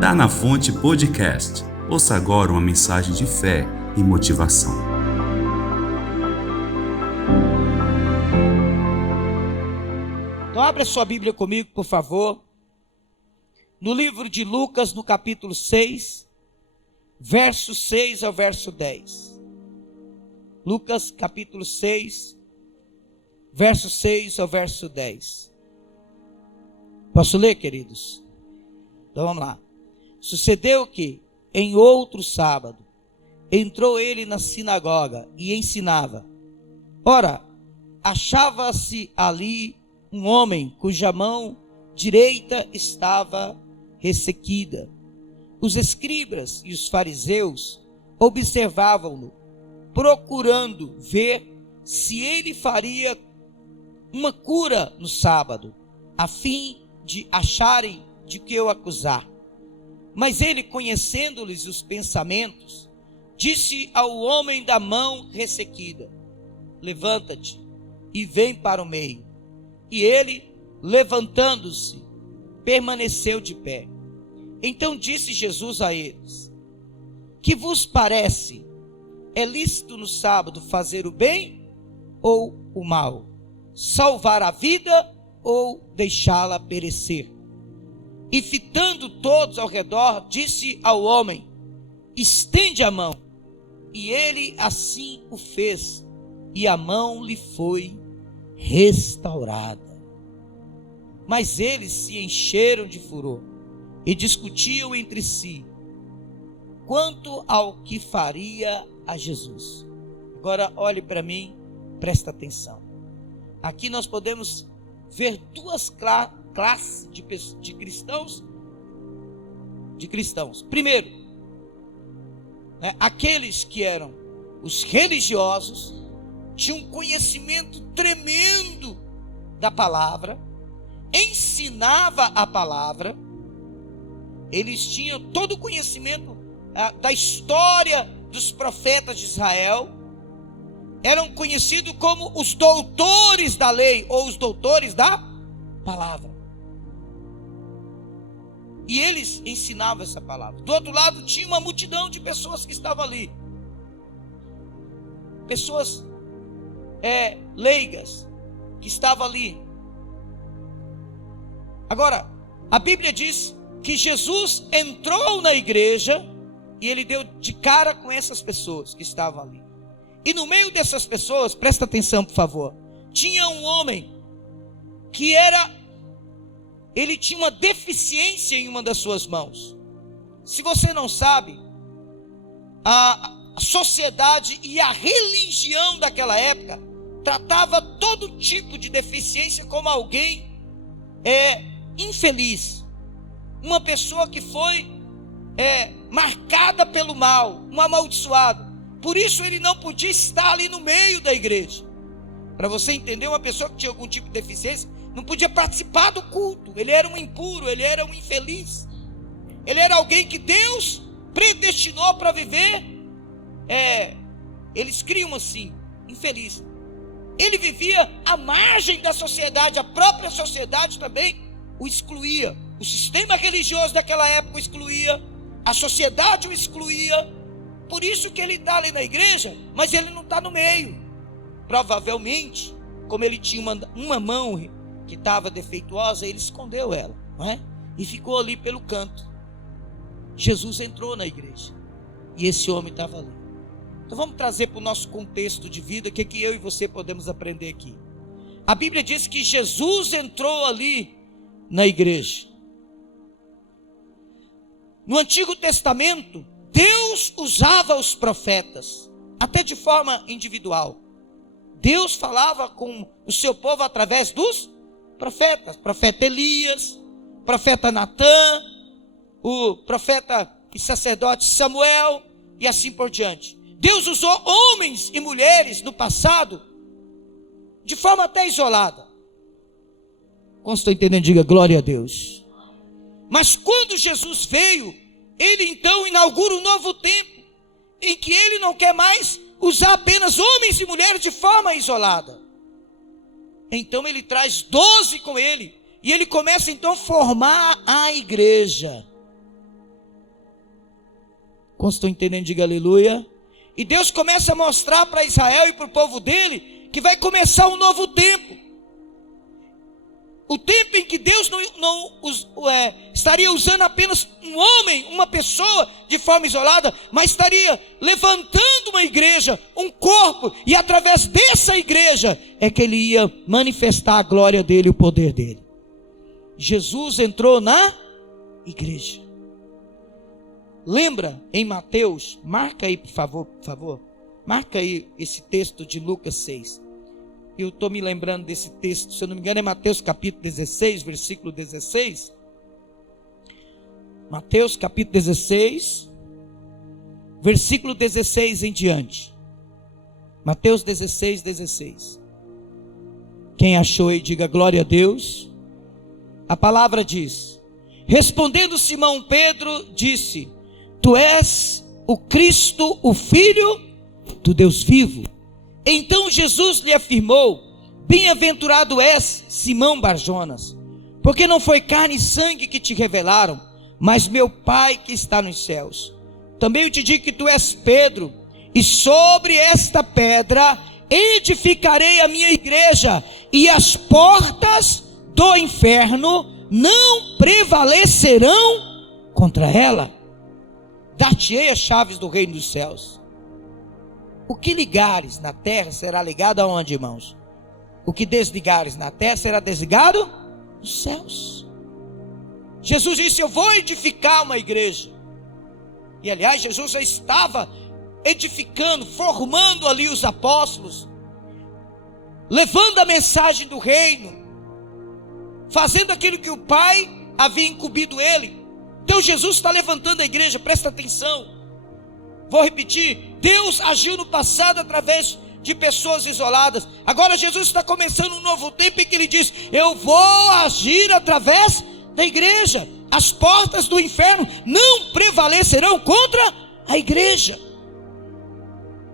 Tá na Fonte Podcast. Ouça agora uma mensagem de fé e motivação. Então abra sua Bíblia comigo, por favor. No livro de Lucas, no capítulo 6, verso 6 ao verso 10. Lucas, capítulo 6, verso 6 ao verso 10. Posso ler, queridos? Então vamos lá. Sucedeu que, em outro sábado, entrou ele na sinagoga e ensinava. Ora, achava-se ali um homem cuja mão direita estava ressequida. Os escribas e os fariseus observavam-no, procurando ver se ele faria uma cura no sábado, a fim de acharem de que o acusar. Mas ele, conhecendo-lhes os pensamentos, disse ao homem da mão ressequida: levanta-te e vem para o meio. E ele, levantando-se, permaneceu de pé. Então disse Jesus a eles: que vos parece? É lícito no sábado fazer o bem ou o mal? Salvar a vida ou deixá-la perecer? E fitando todos ao redor, disse ao homem: estende a mão. E ele assim o fez, e a mão lhe foi restaurada. Mas eles se encheram de furor e discutiam entre si quanto ao que faria a Jesus. Agora olhe para mim, presta atenção. Aqui nós podemos ver duas classes de cristãos. Primeiro, aqueles que eram os religiosos, tinham um conhecimento tremendo da palavra, ensinava a palavra, eles tinham todo o conhecimento da história dos profetas de Israel, eram conhecidos como os doutores da lei, ou os doutores da palavra. E eles ensinavam essa palavra. Do outro lado tinha uma multidão de pessoas que estavam ali, pessoas leigas que estavam ali. Agora, a Bíblia diz que Jesus entrou na igreja e ele deu de cara com essas pessoas que estavam ali. E no meio dessas pessoas, presta atenção por favor, tinha um homem que ele tinha uma deficiência em uma das suas mãos. Se você não sabe, a sociedade e a religião daquela época tratava todo tipo de deficiência como alguém infeliz, uma pessoa que foi marcada pelo mal, um amaldiçoado. Por isso ele não podia estar ali no meio da igreja. Para você entender, uma pessoa que tinha algum tipo de deficiência não podia participar do culto. Ele era um impuro, ele era um infeliz, ele era alguém que Deus predestinou para viver. Eles criam assim, infeliz. Ele vivia à margem da sociedade, a própria sociedade também o excluía. O sistema religioso daquela época o excluía, a sociedade o excluía. Por isso que ele está ali na igreja, mas ele não está no meio. Provavelmente, como ele tinha uma mão que estava defeituosa, ele escondeu ela, não é? E ficou ali pelo canto. Jesus entrou na igreja e esse homem estava ali. Então vamos trazer para o nosso contexto de vida o que eu e você podemos aprender aqui. A Bíblia diz que Jesus entrou ali na igreja. No Antigo Testamento, Deus usava os profetas, até de forma individual. Deus falava com o seu povo através dos profetas. Profeta Elias, profeta Natã, o profeta e sacerdote Samuel, e assim por diante. Deus usou homens e mulheres no passado, de forma até isolada. Quando estou entendendo, diga glória a Deus. Mas quando Jesus veio, ele então inaugura um novo tempo, em que ele não quer mais usar apenas homens e mulheres de forma isolada. Então ele traz 12 com ele, e ele começa então a formar a igreja. Quantos estão entendendo? Diga aleluia. E Deus começa a mostrar para Israel e para o povo dele que vai começar um novo tempo. O tempo em que Deus não estaria usando apenas um homem, uma pessoa de forma isolada, mas estaria levantando uma igreja, um corpo, e através dessa igreja é que ele ia manifestar a glória dele e o poder dele. Jesus entrou na igreja. Lembra em Mateus, marca aí por favor, marca aí esse texto de Lucas 6. Eu estou me lembrando desse texto, se eu não me engano é Mateus capítulo 16, versículo 16. Mateus capítulo 16, versículo 16 em diante. Mateus 16, 16. Quem achou aí, diga glória a Deus. A palavra diz: respondendo Simão Pedro, disse: Tu és o Cristo, o Filho do Deus vivo. Então Jesus lhe afirmou: bem-aventurado és, Simão Barjonas, porque não foi carne e sangue que te revelaram, mas meu Pai que está nos céus. Também eu te digo que tu és Pedro, e sobre esta pedra edificarei a minha igreja, e as portas do inferno não prevalecerão contra ela. Dar-te-ei as chaves do reino dos céus. O que ligares na terra será ligado aonde, irmãos? O que desligares na terra será desligado nos céus. Jesus disse: eu vou edificar uma igreja. E aliás, Jesus já estava edificando, formando ali os apóstolos, levando a mensagem do reino, fazendo aquilo que o Pai havia incumbido ele. Então Jesus está levantando a igreja, presta atenção. Vou repetir: Deus agiu no passado através de pessoas isoladas. Agora Jesus está começando um novo tempo em que ele diz: eu vou agir através da igreja. As portas do inferno não prevalecerão contra a igreja.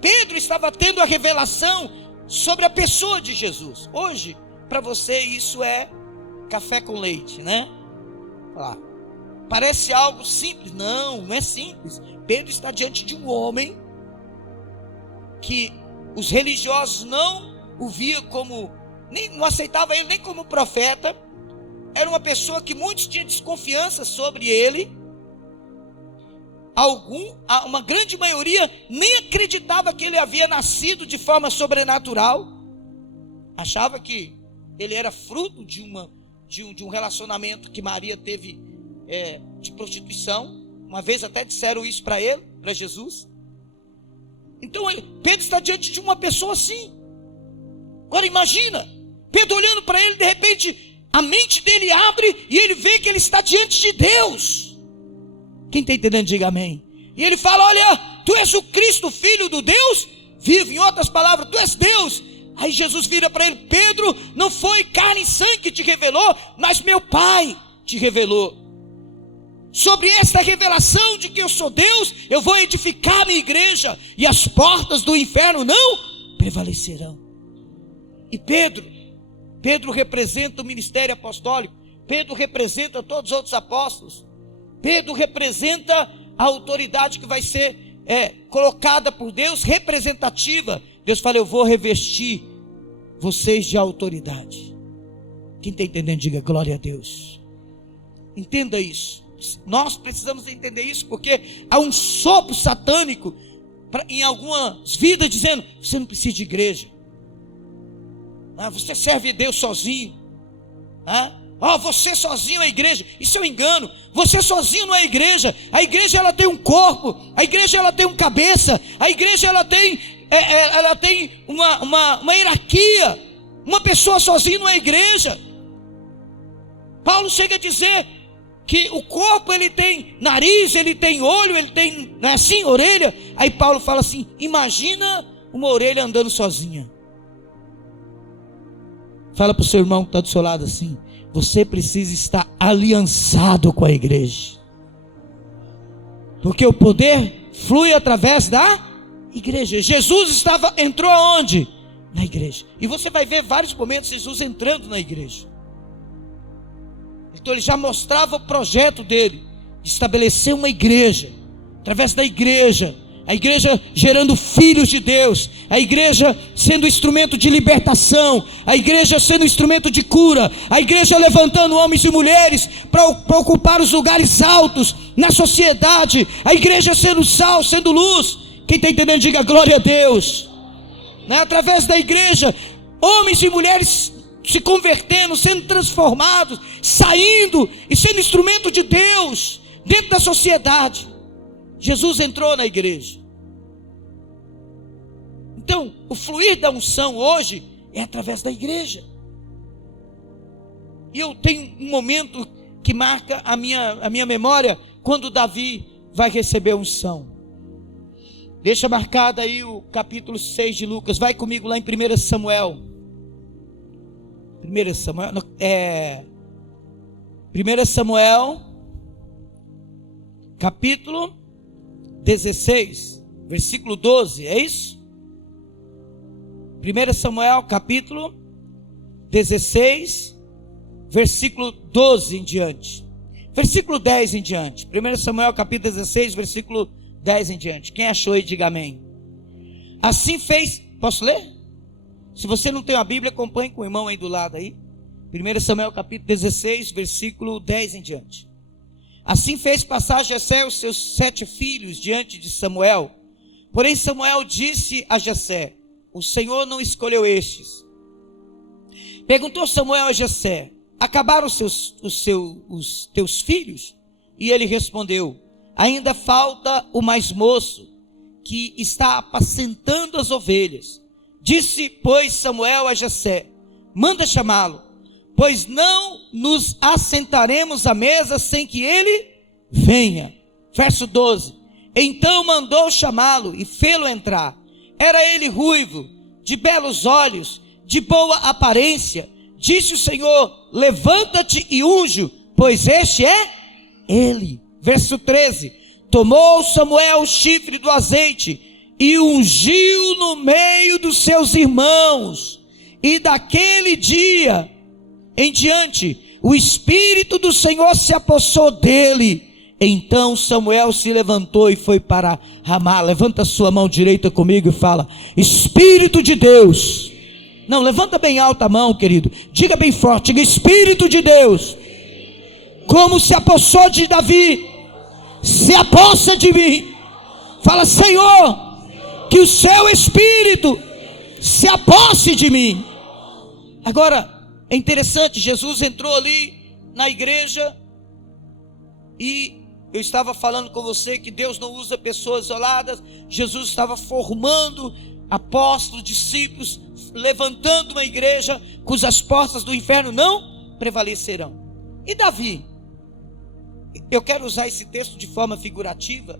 Pedro estava tendo a revelação sobre a pessoa de Jesus. Hoje, para você, isso é café com leite, né? Parece algo simples. Não, não é simples. Pedro está diante de um homem que os religiosos não o viam como, não aceitavam ele nem como profeta. Era uma pessoa que muitos tinham desconfiança sobre ele. Uma grande maioria nem acreditava que ele havia nascido de forma sobrenatural. Achava que ele era fruto de um relacionamento que Maria teve de prostituição. Uma vez até disseram isso para ele, para Jesus. Então Pedro está diante de uma pessoa assim. Agora imagina, Pedro olhando para ele, de repente a mente dele abre e ele vê que ele está diante de Deus. Quem está entendendo, diga amém. E ele fala: olha, tu és o Cristo, Filho do Deus vivo. Em outras palavras, tu és Deus. Aí Jesus vira para ele: Pedro, não foi carne e sangue que te revelou, mas meu Pai te revelou. Sobre esta revelação de que eu sou Deus, eu vou edificar minha igreja, e as portas do inferno não prevalecerão. E Pedro representa o ministério apostólico. Pedro representa todos os outros apóstolos. Pedro representa a autoridade que vai ser colocada por Deus, representativa. Deus fala: eu vou revestir vocês de autoridade. Quem está entendendo, diga glória a Deus. Entenda isso. Nós precisamos entender isso, porque há um sopro satânico em algumas vidas dizendo: você não precisa de igreja, você serve a Deus sozinho, você sozinho é a igreja. Isso é um engano. Você sozinho não é a igreja. A igreja, ela tem um corpo, a igreja, ela tem um cabeça, a igreja, ela tem uma hierarquia. Uma pessoa sozinha não é a igreja. Paulo chega a dizer que o corpo, ele tem nariz, ele tem olho, ele tem, não é assim, orelha. Aí Paulo fala assim: imagina uma orelha andando sozinha. Fala para o seu irmão que está do seu lado assim: você precisa estar aliançado com a igreja, porque o poder flui através da igreja. Jesus entrou aonde? Na igreja. E você vai ver vários momentos Jesus entrando na igreja. Então ele já mostrava o projeto dele de estabelecer uma igreja. através da igreja, a igreja gerando filhos de Deus, a igreja sendo instrumento de libertação, a igreja sendo instrumento de cura, a igreja levantando homens e mulheres para ocupar os lugares altos na sociedade, a igreja sendo sal, sendo luz. Quem está entendendo, diga glória a Deus. Através da igreja, homens e mulheres se convertendo, sendo transformados, saindo e sendo instrumento de Deus dentro da sociedade. Jesus entrou na igreja. Então, o fluir da unção hoje é através da igreja. E eu tenho um momento que marca a minha memória, quando Davi vai receber a unção. Deixa marcado aí o capítulo 6 de Lucas. Vai comigo lá em 1 Samuel. 1 Samuel, capítulo 16, versículo 12, é isso? 1 Samuel, capítulo 16, versículo 12 em diante. Versículo 10 em diante. 1 Samuel, capítulo 16, versículo 10 em diante. Quem achou aí, diga amém. Assim fez, posso ler? Se você não tem a Bíblia, acompanhe com o irmão aí do lado aí. 1 Samuel capítulo 16, versículo 10 em diante. Assim fez passar Jessé os seus 7 filhos diante de Samuel. Porém Samuel disse a Jessé: o Senhor não escolheu estes. Perguntou Samuel a Jessé: acabaram os teus filhos? E ele respondeu: ainda falta o mais moço, que está apacentando as ovelhas. Disse, pois, Samuel a Jessé: manda chamá-lo, pois não nos assentaremos à mesa sem que ele venha. Verso 12. Então mandou chamá-lo e fê-lo entrar. Era ele ruivo, de belos olhos, de boa aparência. Disse o Senhor: levanta-te e unge, pois este é ele. Verso 13. Tomou Samuel o chifre do azeite e ungiu no meio dos seus irmãos. E daquele dia em diante, o Espírito do Senhor se apossou dele. Então Samuel se levantou e foi para Ramá. Levanta a sua mão direita comigo e fala: Espírito de Deus. Não, levanta bem alta a mão, querido. Diga bem forte, diga: Espírito de Deus, como se apossou de Davi, se apossa de mim. Fala: Senhor, que o seu Espírito se aposse de mim. Agora, é interessante, Jesus entrou ali na igreja e eu estava falando com você que Deus não usa pessoas isoladas. Jesus estava formando apóstolos, discípulos, levantando uma igreja cujas portas do inferno não prevalecerão. E Davi? Eu quero usar esse texto de forma figurativa,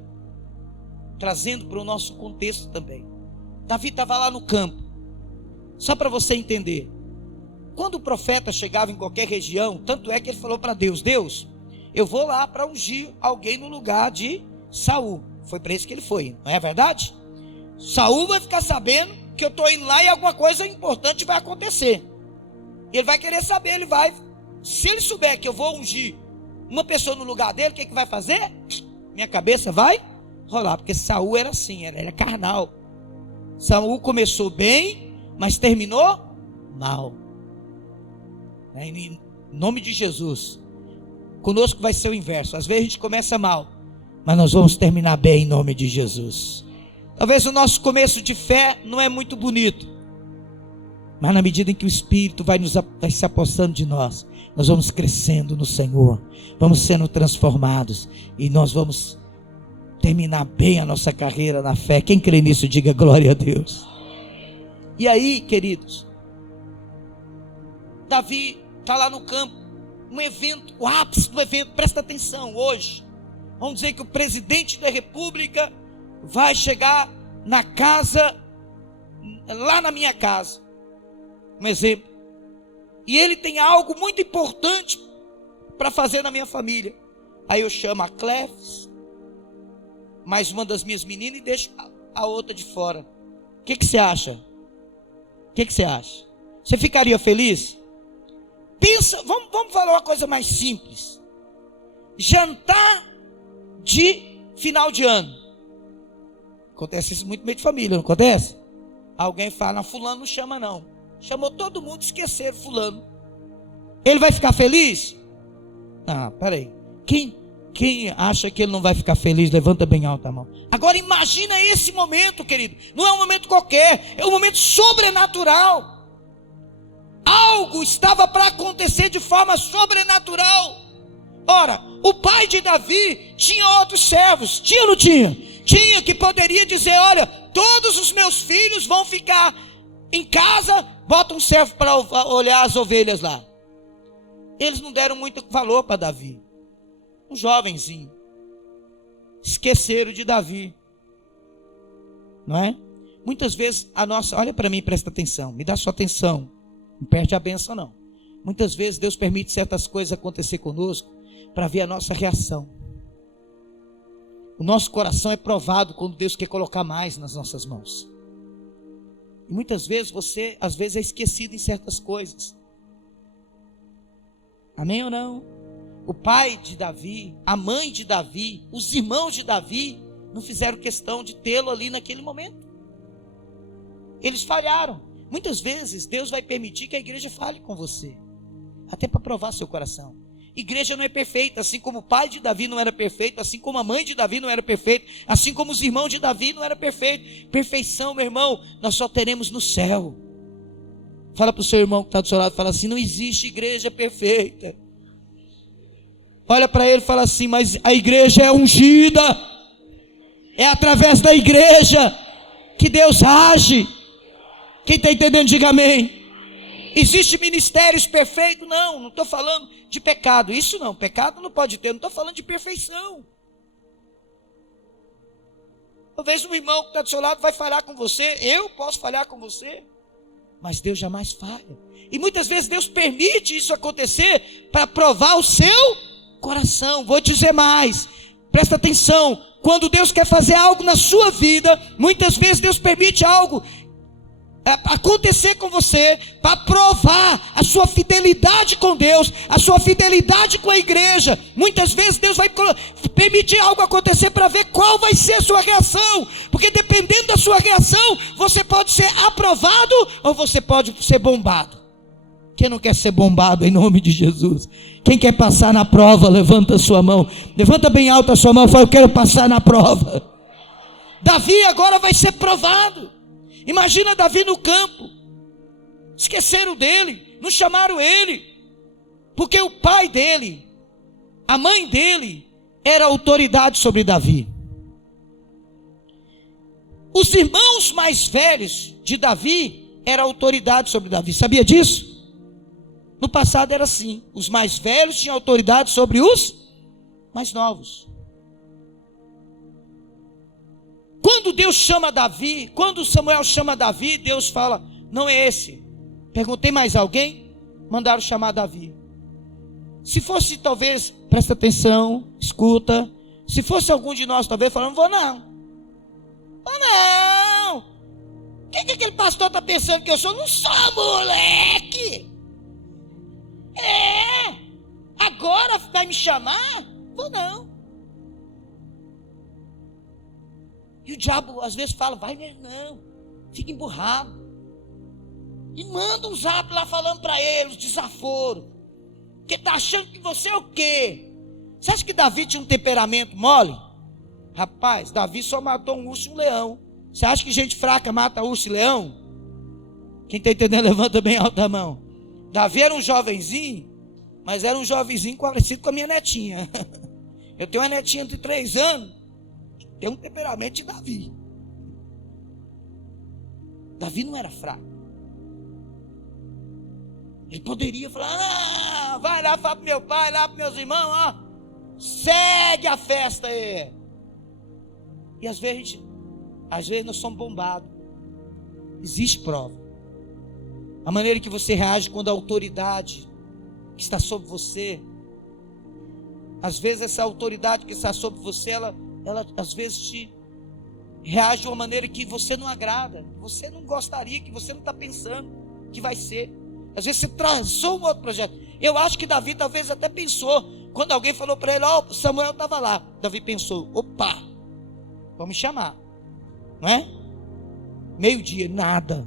trazendo para o nosso contexto também. Davi estava lá no campo. Só para você entender, quando o profeta chegava em qualquer região, tanto é que ele falou para Deus: Deus, eu vou lá para ungir alguém no lugar de Saul. Foi para isso que ele foi, não é verdade? Saul vai ficar sabendo que eu estou indo lá e alguma coisa importante vai acontecer. Ele vai querer saber, se ele souber que eu vou ungir uma pessoa no lugar dele, o que vai fazer? Minha cabeça vai rolar, porque Saul era assim, era carnal. Saul começou bem, mas terminou mal. Em nome de Jesus, conosco vai ser o inverso. Às vezes a gente começa mal, mas nós vamos terminar bem em nome de Jesus. Talvez o nosso começo de fé não é muito bonito, mas na medida em que o Espírito vai se apossando de nós, nós vamos crescendo no Senhor, vamos sendo transformados e nós vamos terminar bem a nossa carreira na fé. Quem crê nisso, diga glória a Deus. E aí, queridos, Davi está lá no campo, um evento, o ápice do evento, presta atenção, hoje, vamos dizer que o presidente da república vai chegar na casa, lá na minha casa, um exemplo, e ele tem algo muito importante para fazer na minha família. Aí eu chamo a Clefs, mais uma das minhas meninas, e deixo a outra de fora. O que você acha? O que você acha? Você ficaria feliz? Pensa, vamos falar uma coisa mais simples. Jantar de Final de ano. Acontece isso muito meio de família, não acontece? Alguém fala, não, fulano não chama não. Chamou todo mundo, esqueceram fulano. Ele vai ficar feliz? Ah, peraí. Quem acha que ele não vai ficar feliz, levanta bem alta a mão. Agora imagina esse momento, querido. Não é um momento qualquer, é um momento sobrenatural. Algo estava para acontecer de forma sobrenatural. Ora, o pai de Davi tinha outros servos. Tinha ou não tinha? Tinha, que poderia dizer, olha, todos os meus filhos vão ficar em casa, bota um servo para olhar as ovelhas lá. Eles não deram muito valor para Davi. Um jovenzinho. Esqueceram de Davi. Não é? Muitas vezes a nossa... Olha para mim, presta atenção. Me dá sua atenção. Não perde a bênção não. Muitas vezes Deus permite certas coisas acontecer conosco para ver a nossa reação. O nosso coração é provado quando Deus quer colocar mais nas nossas mãos. E muitas vezes você, às vezes, é esquecido em certas coisas. Amém ou não? O pai de Davi, a mãe de Davi, os irmãos de Davi não fizeram questão de tê-lo ali naquele momento. Eles falharam. Muitas vezes Deus vai permitir que a igreja fale com você, até para provar seu coração. Igreja não é perfeita, assim como o pai de Davi não era perfeito, assim como a mãe de Davi não era perfeita, assim como os irmãos de Davi não eram perfeitos. Perfeição, meu irmão, nós só teremos no céu. Fala para o seu irmão que está do seu lado, fala assim, não existe igreja perfeita. Olha para ele e fala assim, mas a igreja é ungida, é através da igreja que Deus age. Quem está entendendo, diga amém. Existe ministérios perfeitos? Não estou falando de pecado, isso não, pecado não pode ter, não estou falando de perfeição. Talvez um irmão que está do seu lado vai falhar com você, eu posso falhar com você, mas Deus jamais falha. E muitas vezes Deus permite isso acontecer para provar o seu coração. Vou dizer mais, presta atenção, quando Deus quer fazer algo na sua vida, muitas vezes Deus permite algo acontecer com você para provar a sua fidelidade com Deus, a sua fidelidade com a igreja. Muitas vezes Deus vai permitir algo acontecer para ver qual vai ser a sua reação, porque dependendo da sua reação, você pode ser aprovado ou você pode ser bombado. Quem não quer ser bombado em nome de Jesus? Quem quer passar na prova, levanta a sua mão, levanta bem alto a sua mão e fala, eu quero passar na prova. Davi agora vai ser provado. Imagina Davi no campo, esqueceram dele, não chamaram ele, porque o pai dele, a mãe dele, era autoridade sobre Davi. Os irmãos mais velhos de Davi eram autoridade sobre Davi, sabia disso? No passado era assim, os mais velhos tinham autoridade sobre os mais novos. Quando Deus chama Davi, quando Samuel chama Davi, Deus fala, não é esse. Perguntei mais alguém, mandaram chamar Davi. Se fosse talvez, presta atenção, escuta, se fosse algum de nós talvez falando, vou não. O que aquele pastor está pensando que eu sou? Não sou moleque. Agora vai me chamar? Vou não. E o diabo às vezes fala, vai não, fica emburrado. E manda um zap lá falando para ele, os desaforos. Porque está achando que você é o quê? Você acha que Davi tinha um temperamento mole? Rapaz, Davi só matou um urso e um leão. Você acha que gente fraca mata urso e leão? Quem está entendendo, levanta bem alta a mão. Davi era um jovenzinho, mas era um jovenzinho parecido com a minha netinha. Eu tenho uma netinha de 3 anos. Tem um temperamento de Davi. Davi não era fraco. Ele poderia falar, vai lá para meu pai, lá para meus irmãos, segue a festa aí. E às vezes nós somos bombados. Existe prova. A maneira que você reage quando a autoridade que está sobre você, às vezes essa autoridade que está sobre você, ela às vezes te reage de uma maneira que você não agrada, você não gostaria, que você não está pensando que vai ser. Às vezes você traçou um outro projeto. Eu acho que Davi talvez até pensou, quando alguém falou para ele, Samuel estava lá, Davi pensou, opa, Vamos chamar, não é? Meio-dia, nada.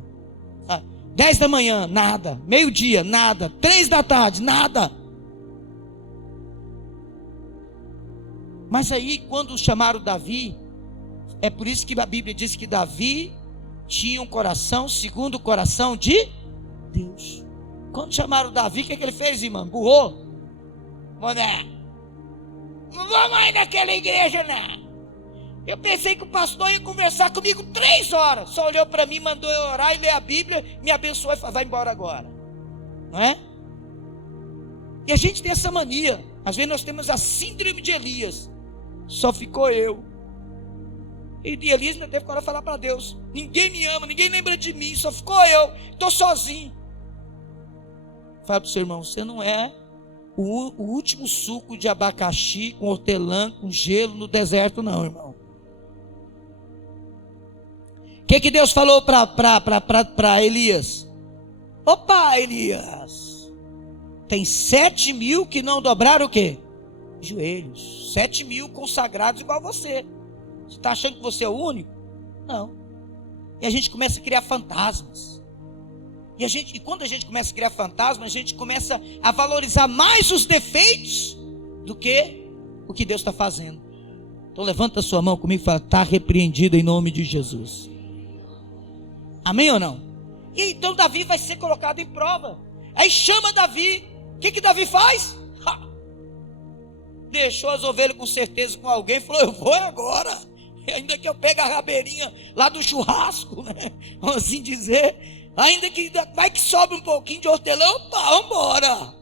10 da manhã, nada. Meio-dia, nada. 3 da tarde, nada. Mas aí, quando chamaram Davi, é por isso que a Bíblia diz que Davi tinha um coração segundo o coração de Deus. Quando chamaram Davi, o que ele fez, irmão? Burrou. Mané, não vamos aí naquela igreja, não. Eu pensei que o pastor ia conversar comigo 3 horas. Só olhou para mim, mandou eu orar e ler a Bíblia, me abençoou e falou, vai embora agora. Não é? E a gente tem essa mania. Às vezes nós temos a síndrome de Elias. Só ficou eu. E Elias ainda teve que falar para Deus, ninguém me ama, ninguém lembra de mim, só ficou eu, estou sozinho. Fala para o seu irmão, você não é o último suco de abacaxi com hortelã, com gelo no deserto não, irmão. O que Deus falou para Elias? Opa, Elias, tem 7.000 que não dobraram o quê? Joelhos. 7.000 consagrados igual você. Você está achando que você é o único? Não. E a gente começa a criar fantasmas. E quando a gente começa a criar fantasmas, a gente começa a valorizar mais os defeitos do que o que Deus está fazendo. Então levanta a sua mão comigo e fala, está repreendido em nome de Jesus. Amém ou não? E então Davi vai ser colocado em prova. Aí chama Davi. O que Davi faz? Deixou as ovelhas com certeza com alguém. Falou, eu vou agora. Ainda que eu pegue a rabeirinha lá do churrasco, né? Vamos assim dizer. Ainda que vai que sobe um pouquinho de hortelã. Opa, vamos embora.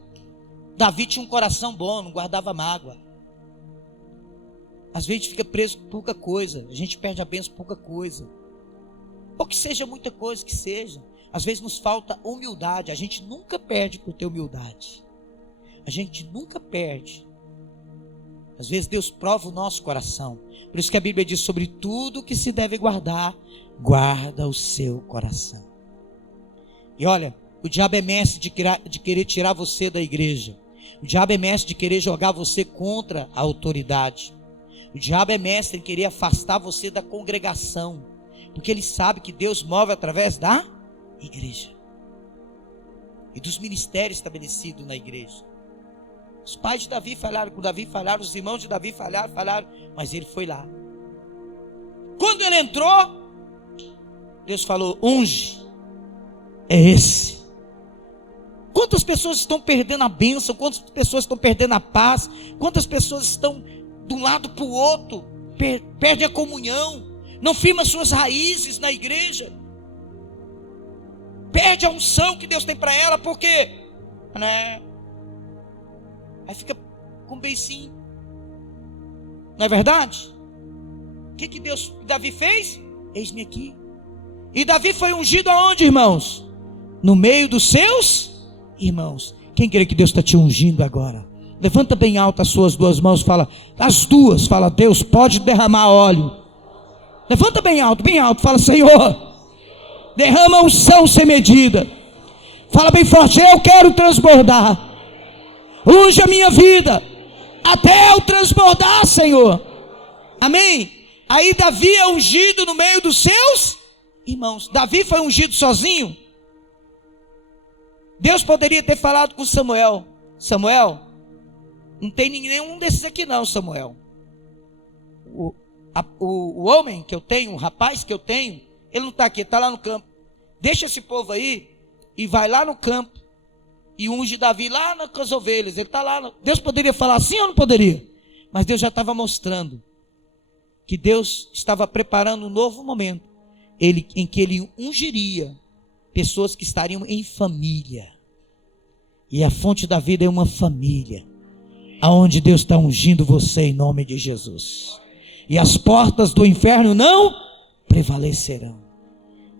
Davi tinha um coração bom, não guardava mágoa. Às vezes a gente fica preso por pouca coisa. A gente perde a bênção por pouca coisa. Ou que seja muita coisa, que seja. Às vezes nos falta humildade. A gente nunca perde por ter humildade. A gente nunca perde. Às vezes Deus prova o nosso coração. Por isso que a Bíblia diz, sobre tudo que se deve guardar, guarda o seu coração. E olha, o diabo é mestre de querer tirar você da igreja. O diabo é mestre de querer jogar você contra a autoridade. O diabo é mestre em querer afastar você da congregação. Porque ele sabe que Deus move através da igreja. E dos ministérios estabelecidos na igreja. Os pais de Davi falharam, com Davi falharam, os irmãos de Davi falharam, mas ele foi lá. Quando ele entrou, Deus falou, unge, é esse. Quantas pessoas estão perdendo a bênção, quantas pessoas estão perdendo a paz, quantas pessoas estão de um lado para o outro, perdem a comunhão, não firma suas raízes na igreja, perde a unção que Deus tem para ela, porque, né? Aí fica com beicinho. Não é verdade? O que Davi fez? Eis-me aqui. E Davi foi ungido aonde, irmãos? No meio dos seus irmãos. Quem crê que Deus está te ungindo agora? Levanta bem alto as suas 2 mãos. Fala, as duas. Fala, Deus, pode derramar óleo. Levanta bem alto. Fala, Senhor, derrama unção sem medida. Fala bem forte, eu quero transbordar. Unge a minha vida até eu transbordar, Senhor. Amém? Aí Davi é ungido no meio dos seus irmãos. Davi foi ungido sozinho? Deus poderia ter falado com Samuel. Samuel, não tem nenhum desses aqui não, Samuel. O homem que eu tenho, o rapaz que eu tenho, ele não está aqui, está lá no campo. Deixa esse povo aí e vai lá no campo. E unge Davi lá com as ovelhas. Ele está lá. Deus poderia falar assim ou não poderia? Mas Deus já estava mostrando que Deus estava preparando um novo momento em que ele ungiria pessoas que estariam em família. E a fonte da vida é uma família, aonde Deus está ungindo você em nome de Jesus. E as portas do inferno não prevalecerão.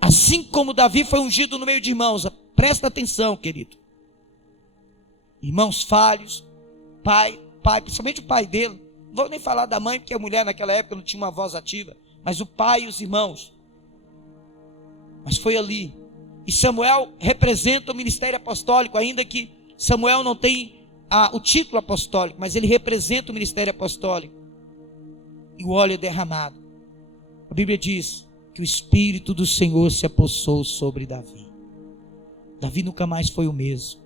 Assim como Davi foi ungido no meio de irmãos. Presta atenção, querido. Irmãos falhos, pai, principalmente o pai dele, não vou nem falar da mãe, porque a mulher naquela época não tinha uma voz ativa, mas o pai e os irmãos. Mas foi ali. E Samuel representa o ministério apostólico, ainda que Samuel não tem o título apostólico, mas ele representa o ministério apostólico. E o óleo é derramado. a Bíblia diz que o Espírito do Senhor se apossou sobre Davi. Davi nunca mais foi o mesmo.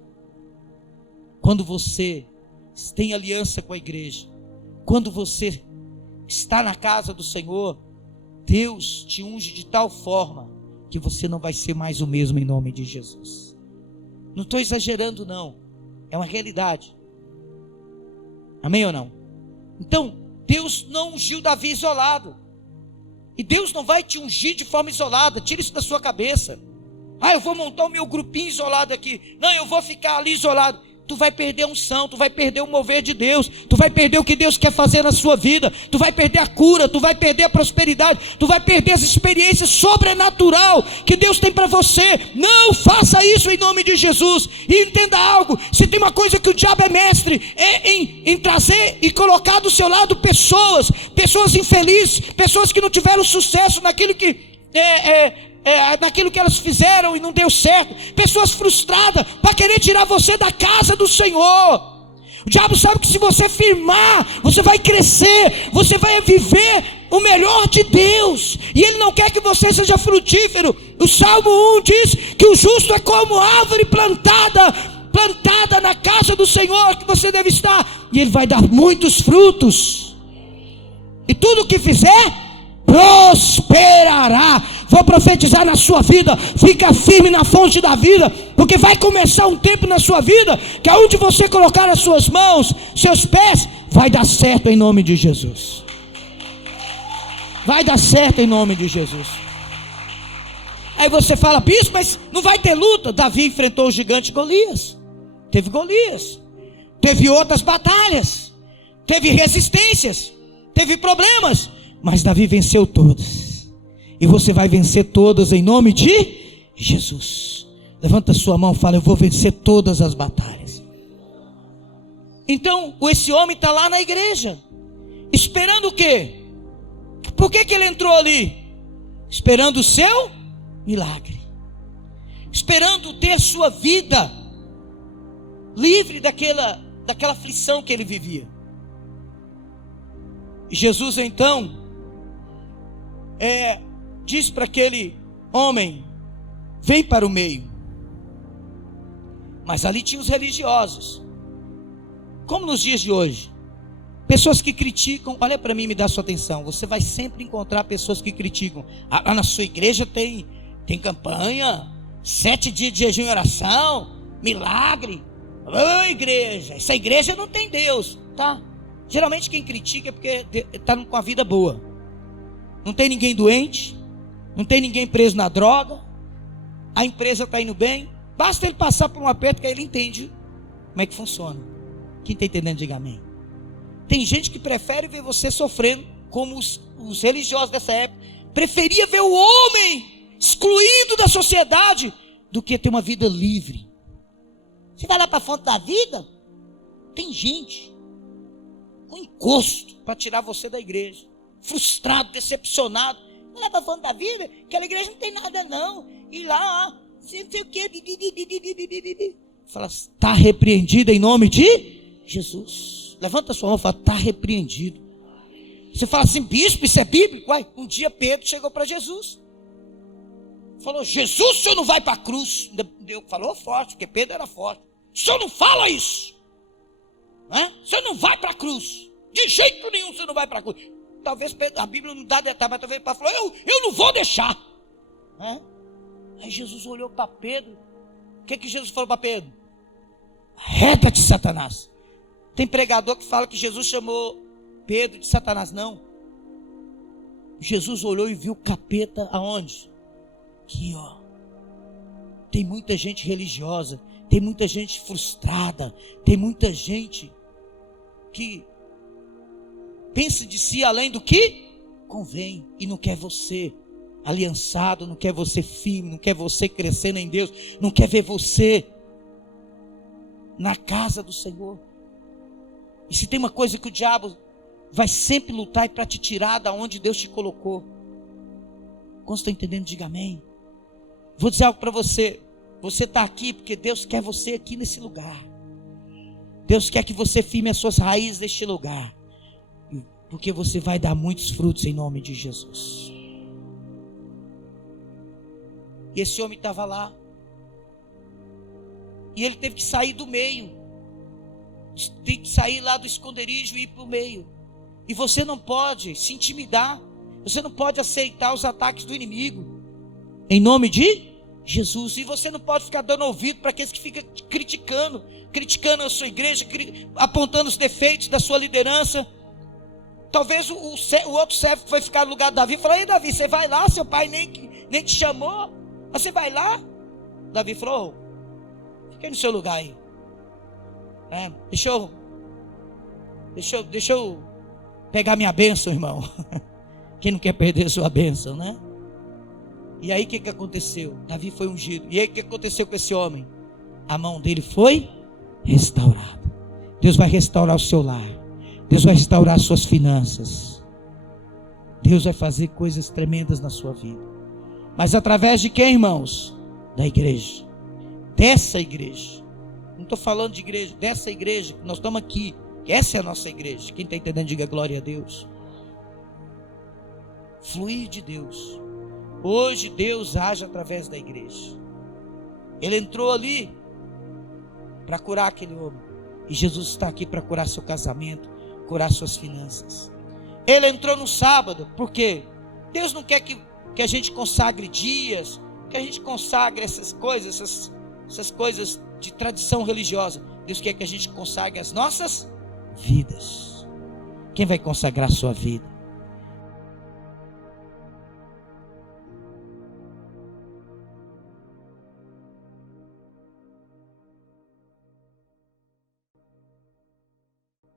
Quando você tem aliança com a igreja, quando você está na casa do Senhor, Deus te unge de tal forma que você não vai ser mais o mesmo em nome de Jesus. Não estou exagerando não, é uma realidade. Amém ou não? Então, Deus não ungiu Davi isolado. E Deus não vai te ungir de forma isolada. Tira isso da sua cabeça. Eu vou montar o meu grupinho isolado aqui. Não, eu vou ficar ali isolado. Tu vai perder a unção, tu vai perder o mover de Deus, tu vai perder o que Deus quer fazer na sua vida, tu vai perder a cura, tu vai perder a prosperidade, tu vai perder as experiências sobrenatural que Deus tem para você. Não faça isso em nome de Jesus. E entenda algo: se tem uma coisa que o diabo é mestre, é em trazer e colocar do seu lado pessoas infelizes, pessoas que não tiveram sucesso naquilo que naquilo que elas fizeram e não deu certo, pessoas frustradas para querer tirar você da casa do Senhor. O diabo sabe que se você firmar, você vai crescer, você vai viver o melhor de Deus, e ele não quer que você seja frutífero. O Salmo 1 diz que o justo é como árvore plantada na casa do Senhor, que você deve estar, e ele vai dar muitos frutos, e tudo que fizer prosperará. Vou profetizar na sua vida: fica firme na fonte da vida, porque vai começar um tempo na sua vida que aonde você colocar as suas mãos, seus pés, vai dar certo em nome de Jesus. Vai dar certo em nome de Jesus. Aí você fala: bispo, mas não vai ter luta? Davi enfrentou o gigante Golias. Teve Golias, teve outras batalhas, teve resistências, teve problemas, mas Davi venceu todas. E você vai vencer todas em nome de Jesus. Levanta sua mão e fala: eu vou vencer todas as batalhas. Então, esse homem está lá na igreja, esperando o quê? Por que ele entrou ali? Esperando o seu milagre, esperando ter sua vida livre daquela aflição que ele vivia. Jesus então diz para aquele homem: vem para o meio. Mas ali tinha os religiosos, como nos dias de hoje, pessoas que criticam. Olha para mim e me dá sua atenção. Você vai sempre encontrar pessoas que criticam. Lá na sua igreja tem campanha, 7 dias de jejum e oração, milagre. Ô igreja, essa igreja não tem Deus, tá? Geralmente quem critica é porque está com a vida boa. Não tem ninguém doente, não tem ninguém preso na droga, a empresa está indo bem. Basta ele passar por um aperto que aí ele entende como é que funciona. Quem está entendendo, diga amém. Tem gente que prefere ver você sofrendo, como os religiosos dessa época, preferia ver o homem excluído da sociedade do que ter uma vida livre. Você vai lá para a fonte da vida, tem gente com encosto para tirar você da igreja, frustrado, decepcionado. Não leva a fonte da vida, aquela igreja não tem nada não, e lá, não sei o que, fala: está repreendido em nome de Jesus. Levanta a sua mão e fala: está repreendido. Você fala assim: bispo, isso é bíblico? Uai, um dia Pedro chegou para Jesus, falou: Jesus, o senhor não vai para a cruz? Deus falou forte, porque Pedro era forte: o senhor não fala isso, né? O senhor não vai para a cruz, de jeito nenhum você não vai para a cruz. Talvez a Bíblia não dá detalhe, mas talvez Pedro falou: eu não vou deixar, né? Aí Jesus olhou para Pedro. O que Jesus falou para Pedro? Arreda-te, Satanás. Tem pregador que fala que Jesus chamou Pedro de Satanás. Não, Jesus olhou e viu o capeta aonde? Aqui, ó. Tem muita gente religiosa, tem muita gente frustrada, tem muita gente que pensa de si além do que convém e não quer você aliançado, não quer você firme, não quer você crescendo em Deus, não quer ver você na casa do Senhor. E se tem uma coisa que o diabo vai sempre lutar para te tirar da onde Deus te colocou. Quando você está entendendo, diga amém. Vou dizer algo para você. Você está aqui porque Deus quer você aqui nesse lugar. Deus quer que você firme as suas raízes neste lugar, porque você vai dar muitos frutos em nome de Jesus. E esse homem estava lá. E ele teve que sair do meio. Tem que sair lá do esconderijo e ir para o meio. E você não pode se intimidar. Você não pode aceitar os ataques do inimigo. Em nome de Jesus. E você não pode ficar dando ouvido para aqueles que ficam criticando a sua igreja, apontando os defeitos da sua liderança. Talvez o outro servo que foi ficar no lugar do Davi falou: ei, Davi, você vai lá, seu pai nem te chamou, mas você vai lá. Davi falou: fica aí no seu lugar aí. Deixa eu pegar minha bênção, irmão. Quem não quer perder a sua bênção, né? E aí o que aconteceu? Davi foi ungido. E aí o que aconteceu com esse homem? A mão dele foi restaurada. Deus vai restaurar o seu lar. Deus vai restaurar as suas finanças. Deus vai fazer coisas tremendas na sua vida. Mas através de quem, irmãos? Da igreja. Dessa igreja. Não estou falando de igreja, dessa igreja que nós estamos aqui. Essa é a nossa igreja. Quem está entendendo, diga glória a Deus. Fluir de Deus. Hoje Deus age através da igreja. Ele entrou ali para curar aquele homem. E Jesus está aqui para curar seu casamento, curar suas finanças. Ele entrou no sábado, por quê? Deus não quer que a gente consagre dias, que a gente consagre essas coisas de tradição religiosa. Deus quer que a gente consagre as nossas vidas. Quem vai consagrar a sua vida?